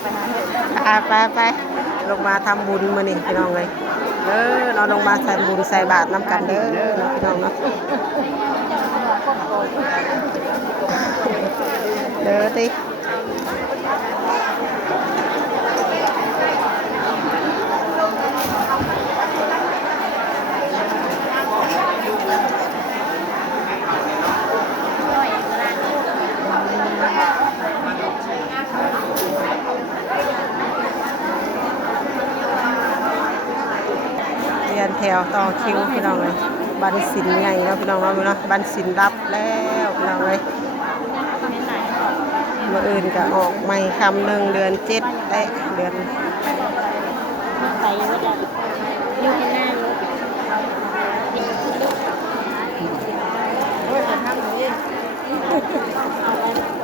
ไปลงมาทำบุญมื้อนี้พี่น้องเลยเราลงมาใส่บุญใส่บาตรน้ำกันเด้อพี่น้องเนาะเด้อติเรียนแถวต่อคิวพี่น้องเลยบันสินใหญ่แล้วพี่น้องเนาะบันสินรับแล้วพี่น้องเลยมื่ออื่นก็ออกใหม่คำหนึ่งเดือน7และเดือนไปว่าจะอยู่ที่หน้าอยู่โอ้ยจะทำอย่างนี้